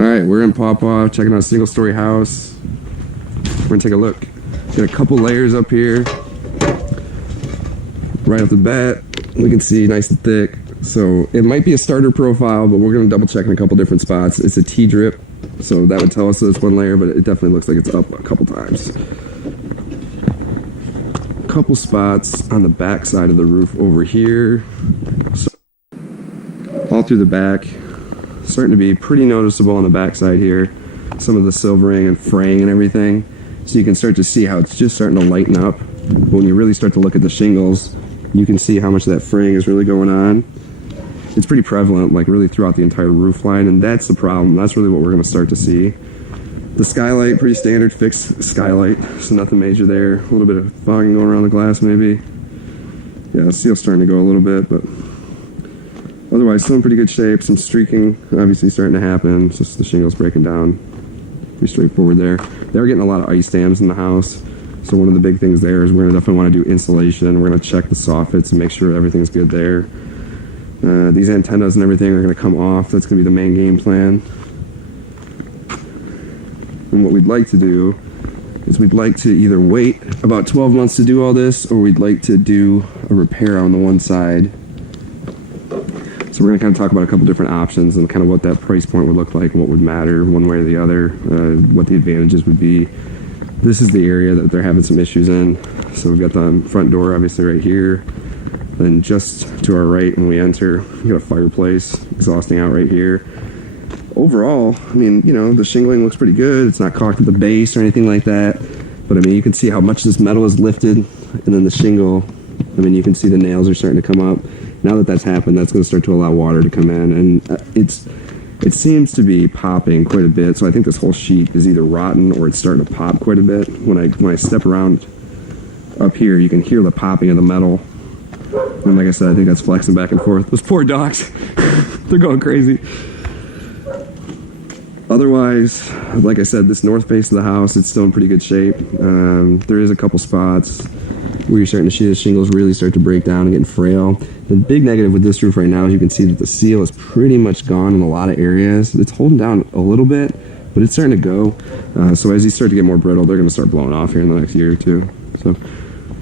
All right, we're in Paw Paw, checking out a single-story house. We're gonna take a look. Got a couple layers up here. Right off the bat, we can see nice and thick. So it might be a starter profile, but we're gonna double check in a couple different spots. It's a T-drip, so that would tell us that it's one layer, but it definitely looks like it's up a couple times. Couple spots on the back side of the roof over here. So all through the back, starting to be pretty noticeable on the back side here. Some of the silvering and fraying and everything. So you can start to see how it's just starting to lighten up. When you really start to look at the shingles, you can see how much of that fraying is really going on. It's pretty prevalent, like really throughout the entire roof line, and that's the problem. That's really what we're gonna start to see. The skylight, pretty standard fixed skylight, so nothing major there. A little bit of fogging going around the glass maybe. Yeah, the seal's starting to go a little bit, but otherwise still in pretty good shape. Some streaking obviously starting to happen. It's just the shingles breaking down. Pretty straightforward there. They're getting a lot of ice dams in the house, so one of the big things there is we're gonna definitely want to do insulation. We're gonna check the soffits and make sure everything's good there. These antennas and everything are gonna come off. That's gonna be the main game plan. And what we'd like to do is we'd like to either wait about 12 months to do all this, or we'd like to do a repair on the one side. So we're going to kind of talk about a couple different options and kind of what that price point would look like, what would matter one way or the other, what the advantages would be. This is the area that they're having some issues in. So we've got the front door obviously right here. Then just to our right when we enter, we've got a fireplace exhausting out right here. Overall, I mean, you know, the shingling looks pretty good. It's not caulked at the base or anything like that. But I mean, you can see how much this metal is lifted, and then the shingle, I mean, you can see the nails are starting to come up. Now that that's happened, that's going to start to allow water to come in, and it seems to be popping quite a bit. So I think this whole sheet is either rotten or it's starting to pop quite a bit. When I step around up here, you can hear the popping of the metal. And like I said, I think that's flexing back and forth. Those poor dogs, they're going crazy. Otherwise, like I said, this north face of the house, it's still in pretty good shape. There is a couple spots where you're starting to see the shingles really start to break down and get frail. The big negative with this roof right now is you can see that the seal is pretty much gone in a lot of areas. It's holding down a little bit, but it's starting to go. So as these start to get more brittle, they're going to start blowing off here in the next year or two. So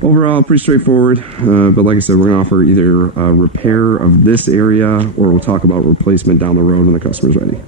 overall, pretty straightforward. But like I said, we're going to offer either a repair of this area, or we'll talk about replacement down the road when the customer's ready.